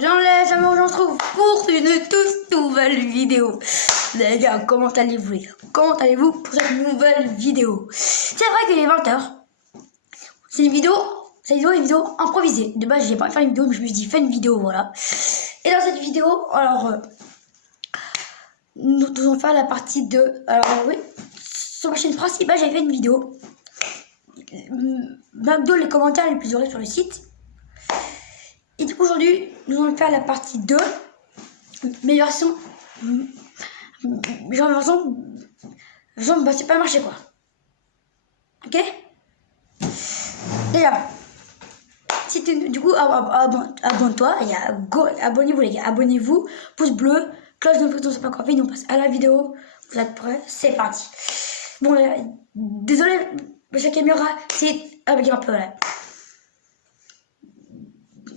j'enlève, on se retrouve pour une toute nouvelle vidéo. Les gars, comment allez-vous les gars? Comment allez-vous pour cette nouvelle vidéo? C'est vrai qu'il est 20h. C'est une vidéo improvisée. De base, j'ai pas fait une vidéo, mais je me suis dit, fais une vidéo, voilà. Et dans cette vidéo, alors, nous allons faire la partie 2. Alors, oui, sur ma chaîne principale, j'avais fait une vidéo. McDo, les commentaires les plus heureux sur le site. Et du coup, aujourd'hui, nous allons faire la partie 2. Mais version, bah, c'est pas marché quoi. Ok? Déjà, si du coup, abonne-toi. Abonnez-vous les gars. Abonnez-vous. Pouce bleu. Cloche de notification, c'est pas encore fait. On passe à la vidéo. Vous êtes prêts? C'est parti. Bon, les gars, désolé, mais la caméra, c'est avec un peu là.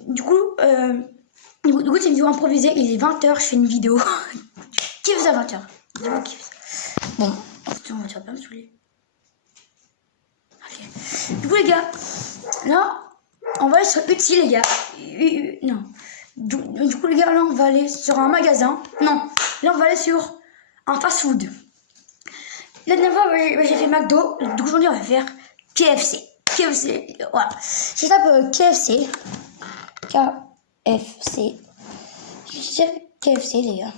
Du coup, c'est une vidéo improvisée. Il est 20h, je fais une vidéo. Qui faisait à 20h? Bon, putain, on va bien me saouler. Ok. Du coup, les gars, là, on va aller sur utile, les gars. Non. Du coup, les gars, là, on va aller sur un magasin. Non, là, on va aller sur un fast-food. La dernière fois, j'ai fait McDo. Donc aujourd'hui, on va faire KFC. KFC, voilà. Je tape KFC. KFC. KFC, les gars.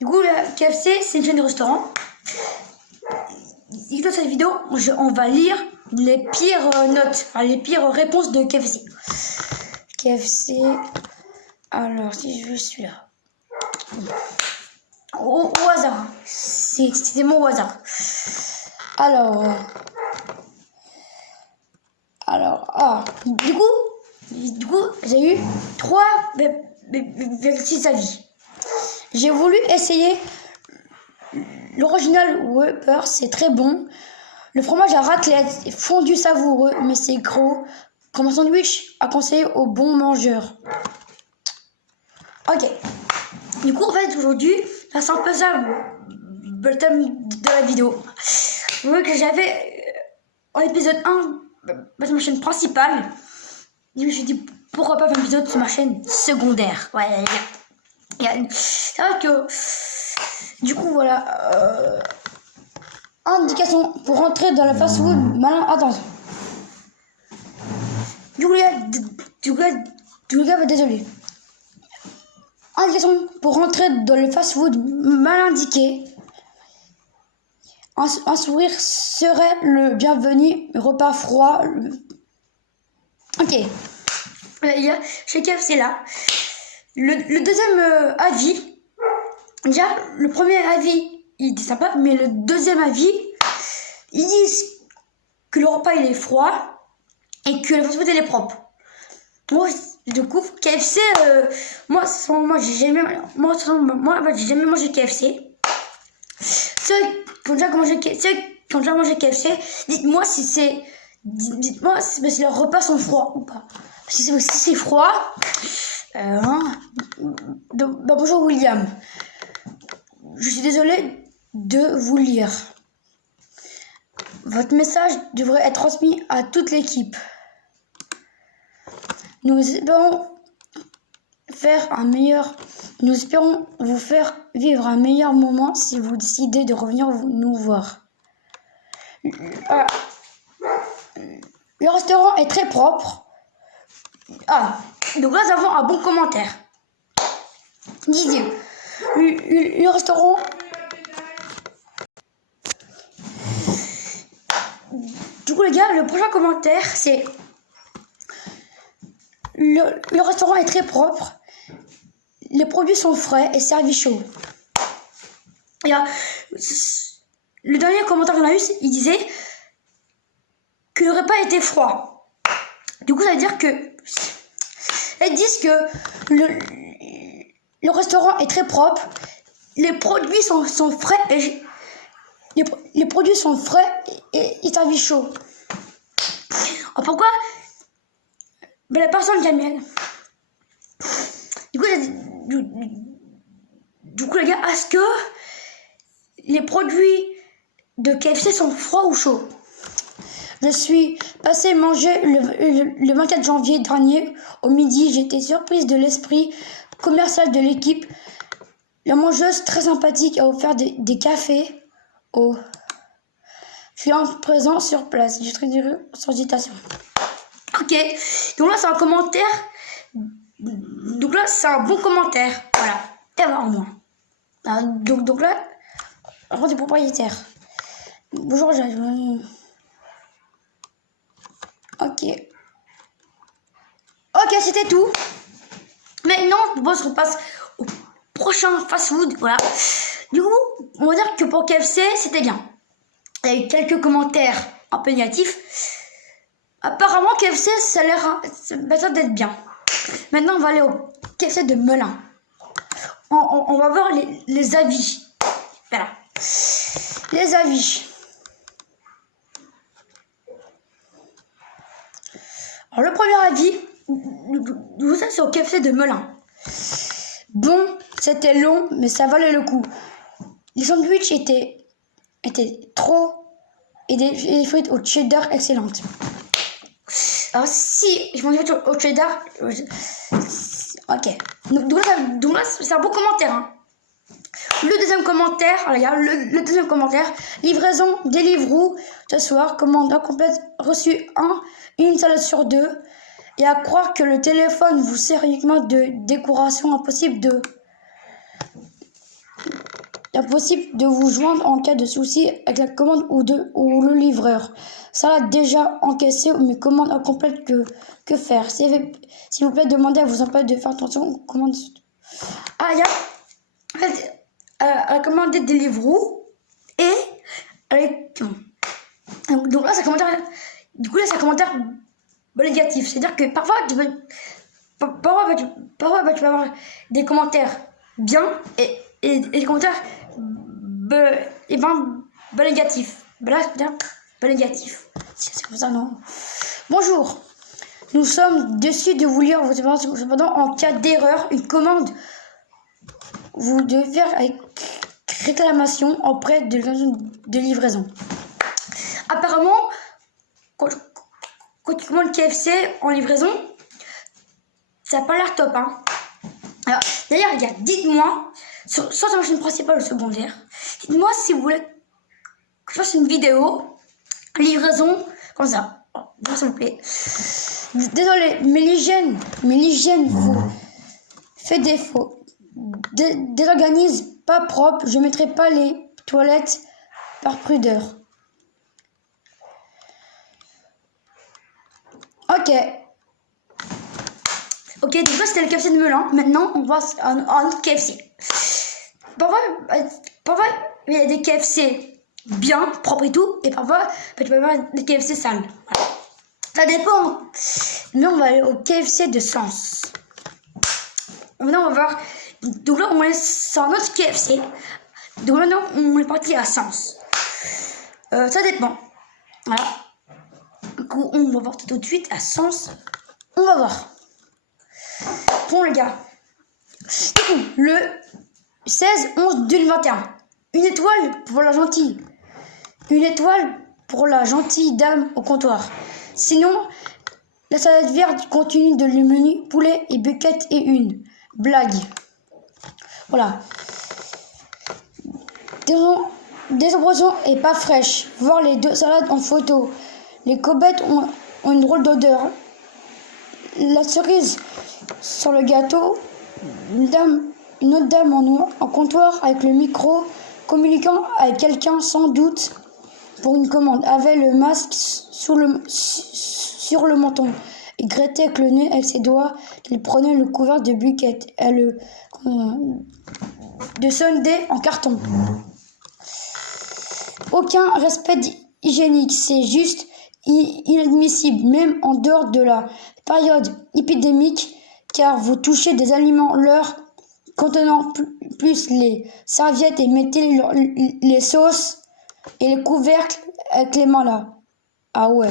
Du coup, la KFC, c'est une chaîne de restaurant. Et dans cette vidéo, on va lire les pires notes, enfin, les pires réponses de KFC. KFC. Alors, si je veux celui-là. Au hasard. C'est mon hasard. Alors, du coup, j'ai eu 3,6 avis. J'ai voulu essayer l'original Whopper, c'est très bon. Le fromage à raclette, fondu savoureux, mais c'est gros. Comme un sandwich à conseiller aux bons mangeurs. Ok. Du coup, en fait, aujourd'hui, là, c'est un peu ça le thème de la vidéo. Vous voyez que j'avais en épisode 1 sur ma chaîne principale. Et je me suis dit, pourquoi pas faire un épisode sur ma chaîne secondaire. Ouais, c'est vrai que, du coup, voilà. Indication pour rentrer dans le fast-food. Malin, attention. Du coup, les gars, désolé. Indication pour rentrer dans le fast-food mal indiqué. Un sourire serait le bienvenu. Repas froid. Ok. Il y a chez KFC là. Le deuxième avis. Déjà, le premier avis, il était sympa. Mais le deuxième avis, ils disent que le repas il est froid. Et que le fast-food il est propre. Moi, du coup, KFC, moi j'ai jamais mangé KFC. Ceux qui ont déjà mangé KFC, dites-moi si leurs repas sont froids ou pas. Si c'est froid, bonjour William. Je suis désolée de vous lire. Votre message devrait être transmis à toute l'équipe. Nous espérons vous faire vivre un meilleur moment si vous décidez de revenir nous voir. Le restaurant est très propre. Donc là, nous avons un bon commentaire. Disait, le restaurant... Du coup, les gars, le prochain commentaire, c'est... Le restaurant est très propre. Les produits sont frais et servis chaud. Et le dernier commentaire qu'on a eu, il disait que le repas était froid. Du coup, ça veut dire que... Ils disent que le restaurant est très propre. Les produits sont frais et... Les produits sont frais et servis chaud. Pourquoi? Mais la personne qui a mis. Du coup, les gars, est-ce que les produits de KFC sont froids ou chauds? Je suis passé manger le 24 janvier dernier au midi. J'étais surprise de l'esprit commercial de l'équipe. La mangeuse très sympathique a offert des cafés aux clients présents sur place. J'ai très sans hésitation. Ok, donc là c'est un commentaire. Donc là c'est un bon commentaire. Voilà, d'avoir au moins. Donc là, droit du propriétaire. Bonjour, j'arrive. Ok. Ok, c'était tout. Maintenant, je pense qu'on passe au prochain fast-food. Voilà. Du coup, on va dire que pour KFC, c'était bien. Il y a eu quelques commentaires un peu négatifs. Apparemment, KFC, ça a l'air d'être bien. Maintenant, on va aller au KFC de Melun. On va voir les avis. Voilà. Les avis. Alors, le premier avis, c'est au KFC de Melun. Bon, c'était long, mais ça valait le coup. Les sandwichs étaient trop... Et des frites au cheddar excellentes. Alors, si je mange des frites au cheddar... Ok. Donc là, c'est un bon commentaire. Hein. Le deuxième commentaire, regarde, le deuxième commentaire, livraison Deliveroo ce soir, commande incomplète, reçu une salade sur 2, et à croire que le téléphone vous sert uniquement de décoration, impossible de vous joindre en cas de souci avec la commande ou le livreur. Salade déjà encaissée, mais commande incomplète, que faire? S'il vous plaît, demandez à vos employés de faire attention aux commandes. Ah, il y a à commander Deliveroo et avec donc là, ça commentaire. Du coup, là, c'est un commentaire négatif. C'est-à-dire que parfois, tu peux avoir des commentaires bien et des commentaires négatifs. Là, c'est négatif. C'est comme ça, non? Bonjour. Nous sommes déçus de vous lire vos informations. Cependant, en cas d'erreur, une commande, vous devez faire avec réclamation auprès de livraison. Apparemment, quand tu commandes KFC en livraison, ça n'a pas l'air top. Hein. Alors, d'ailleurs, les gars, dites-moi, soit sur la chaîne principale ou secondaire, dites-moi si vous voulez que je fasse une vidéo, livraison, comme ça. Oh, s'il vous plaît. Désolé, mais l'hygiène vous fait défaut. Désorganise, pas propre, je mettrai pas les toilettes par prudeur. Ok, donc là c'était le KFC de Melun. Maintenant on passe à un autre KFC. Parfois il y a des KFC bien, propres et tout, et parfois tu peux avoir des KFC sales. Voilà. Ça dépend. Mais on va aller au KFC de Sens. Maintenant on va voir. Donc là on est sur un autre KFC. Donc maintenant on est parti à Sens. Ça dépend. Voilà. Du coup on va voir tout de suite à Sens. On va voir. Bon les gars. Du coup, le 16/11/2021. Une étoile pour la gentille. Une étoile pour la gentille dame au comptoir. Sinon, la salade verte continue de le menu poulet et buquette et une blague. Voilà. Désobrosion et pas fraîche. Voir les deux salades en photo. Les cobettes ont une drôle d'odeur. La cerise sur le gâteau. Une autre dame en comptoir avec le micro, communiquant avec quelqu'un sans doute pour une commande, avait le masque sur le menton et grattait avec le nez avec ses doigts qu'il prenait le couvert de buquette et de sundae en carton. Aucun respect hygiénique, c'est juste inadmissible, même en dehors de la période épidémique, car vous touchez des aliments leur contenant plus les serviettes et mettez les sauces et les couvercles avec les mains là. Ah ouais.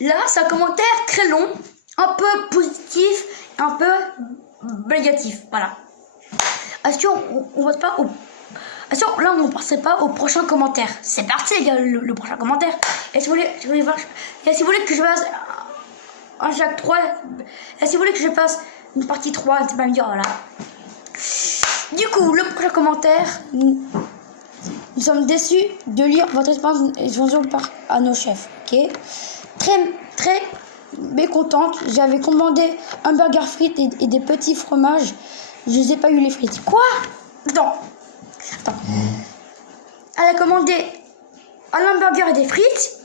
Là, c'est un commentaire très long, un peu positif, un peu négatif. Voilà. Est-ce qu'on vote pas Attention, là, on ne passerait pas au prochain commentaire. C'est parti, les gars, le prochain commentaire. Et si vous voulez voir, et si vous voulez que je fasse un chaque 3, et si vous voulez que je fasse une partie 3, c'est pas me dire, voilà. Du coup, le prochain commentaire, nous sommes déçus de lire votre expansion à nos chefs, ok? Très mécontente, j'avais commandé un burger frites et des petits fromages, je n'ai pas eu les frites. Quoi? Attends. Elle a commandé un hamburger et des frites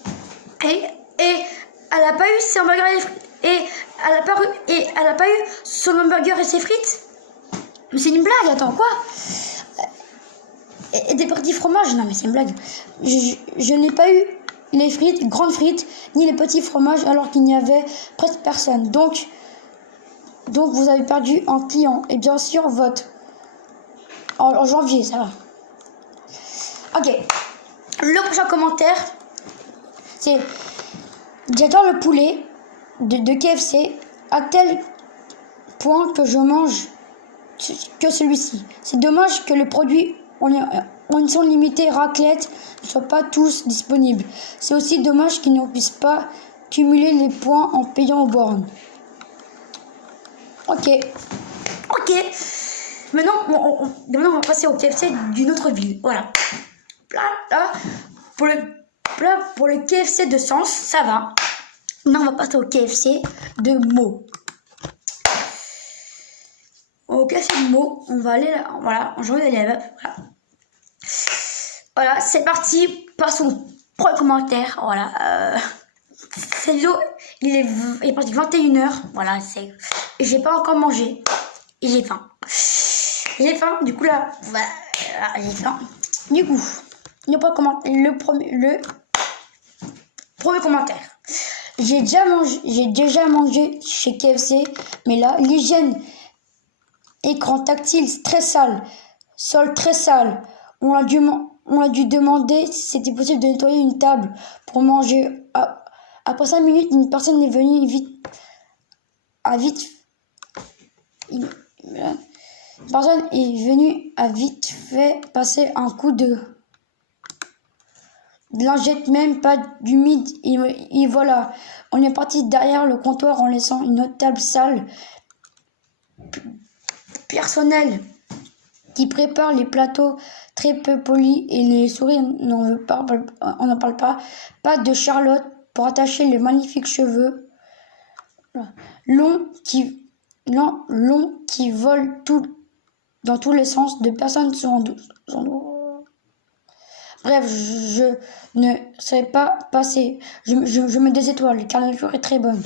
et elle a pas eu ses hamburgers et des frites et elle a pas eu son hamburger et ses frites. Mais c'est une blague, attends, quoi? Et des petits fromages, non mais c'est une blague. Je n'ai pas eu les frites, grandes frites, ni les petits fromages alors qu'il n'y avait presque personne. Donc vous avez perdu un client et bien sûr vote en janvier, ça va. Ok, le prochain commentaire, c'est j'adore le poulet de KFC à tel point que je mange que celui-ci. C'est dommage que les produits en sont limités raclette ne soient pas tous disponibles. C'est aussi dommage qu'ils ne puissent pas cumuler les points en payant aux bornes. Ok. Maintenant, on va passer au KFC d'une autre ville. Voilà. Là, pour le KFC de Sens, ça va. Maintenant, on va passer au KFC de Meaux. Au KFC de Meaux, on va aller là. Voilà, en janvier d'aller là. Voilà, c'est parti. Passons pour le commentaire. Voilà. Cette vidéo, il est parti 21h. Voilà, j'ai pas encore mangé. Et j'ai faim. Du coup, là, voilà, j'ai faim. Du coup, le premier commentaire. J'ai déjà mangé chez KFC, mais là, l'hygiène, écran tactile très sale, sol très sale. On a dû demander si c'était possible de nettoyer une table pour manger. Après 5 minutes, une personne est venue une personne est venue à vite fait passer un coup de lingette, même pas d'humide, et voilà, on est parti derrière le comptoir en laissant une autre table sale. Personnel qui prépare les plateaux très peu polis et les souris on n'en parle pas. Pas de Charlotte pour attacher les magnifiques cheveux longs qui volent dans tous les sens. De personnes sont en Bref, je ne serais pas passé. Je mets des étoiles car la nourriture est très bonne.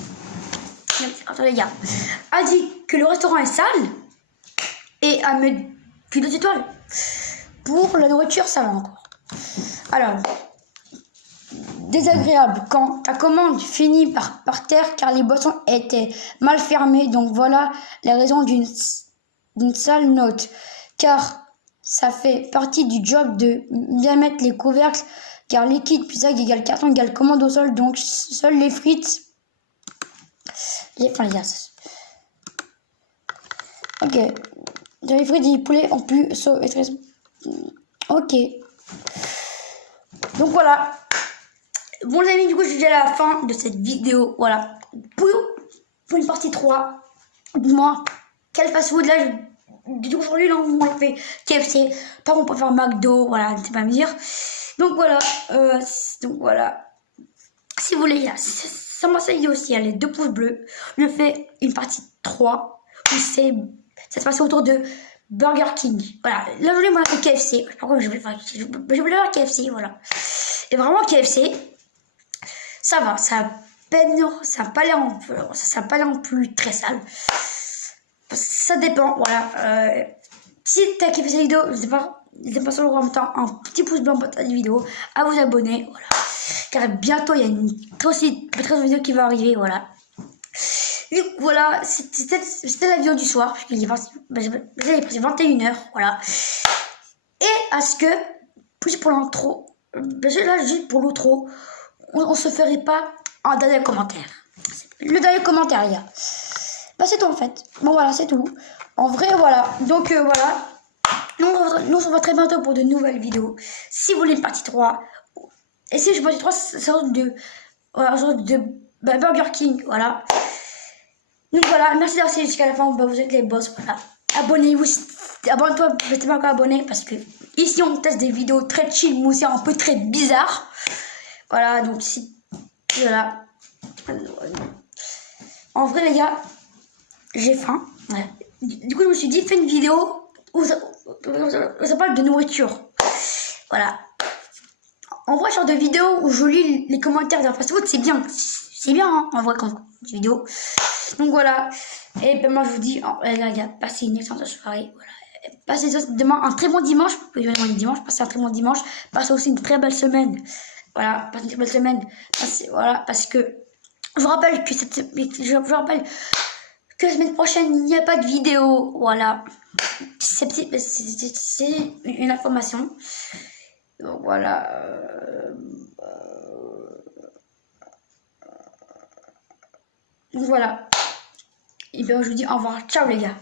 Attendez, les gars. A dit que le restaurant est sale et à mettre plus 2 étoiles. Pour la nourriture, ça va encore. Alors, désagréable quand ta commande finit par terre car les boissons étaient mal fermées. Donc voilà la raison d'une sale note. Car ça fait partie du job de bien mettre les couvercles, car liquide, pizza égale carton égale commande au sol, donc seules les frites. Enfin, les gars. Ok. Les frites et les poulets ont pu être. Ok. Donc voilà. Bon, les amis, du coup, je suis à la fin de cette vidéo. Voilà. Pour une partie 3, dis-moi, quel fast-food là aujourd'hui, là, on fait KFC. Par contre, on peut faire McDo, voilà, n'hésitez pas à me dire. Donc voilà, Si vous voulez, ça m'a vidéo aussi, il y a les 2 pouces bleus. Je fais une partie 3 où ça se passe autour de Burger King. Voilà, là aujourd'hui, moi, on a fait KFC. Par contre, je voulais faire KFC, voilà. Et vraiment, KFC, ça va, ça n'a pas l'air non plus très sale. Ça dépend, voilà. Si t'as kiffé cette vidéo, n'hésitez pas sur le en mettant un petit pouce blanc en bas de la vidéo, à vous abonner, voilà. Car bientôt il y a une très vidéo qui va arriver, voilà. Et voilà, c'était la vidéo du soir, parce qu'il est passé 21h, voilà. Et à ce que, plus pour l'intro, là juste pour l'outro, on se ferait pas un dernier commentaire. Le dernier commentaire, les gars. Bah c'est tout en fait. Bon voilà, c'est tout. En vrai, voilà. Donc voilà. Nous on se revoit très bientôt pour de nouvelles vidéos. Si vous voulez une partie 3, et si je partie 3, c'est sorte de, voilà, sorte de Burger King, voilà. Donc voilà, merci d'avoir suivi jusqu'à la fin, bah, vous êtes les boss, voilà. Abonnez-vous, abonne-toi, si t'es pas encore abonné, parce que ici on teste des vidéos très chill, mais aussi un peu très bizarres. Voilà, donc si, voilà. En vrai les gars, j'ai faim. Ouais. Du coup je me suis dit, fais une vidéo où ça parle de nourriture. Voilà. En vrai, genre de vidéo où je lis les commentaires d'un fast-food, c'est bien. C'est bien, hein, en vrai, comme vidéo. Donc voilà. Et ben moi, je vous dis, les gars, passez une excellente soirée. Voilà. Passez demain un très bon dimanche. Passez un très bon dimanche. Passez aussi une très belle semaine. Voilà, passez une très belle semaine. Voilà, parce que je vous rappelle que la semaine prochaine, il n'y a pas de vidéo. Voilà. C'est une information. Donc voilà. Donc voilà. Et bien je vous dis au revoir. Ciao les gars.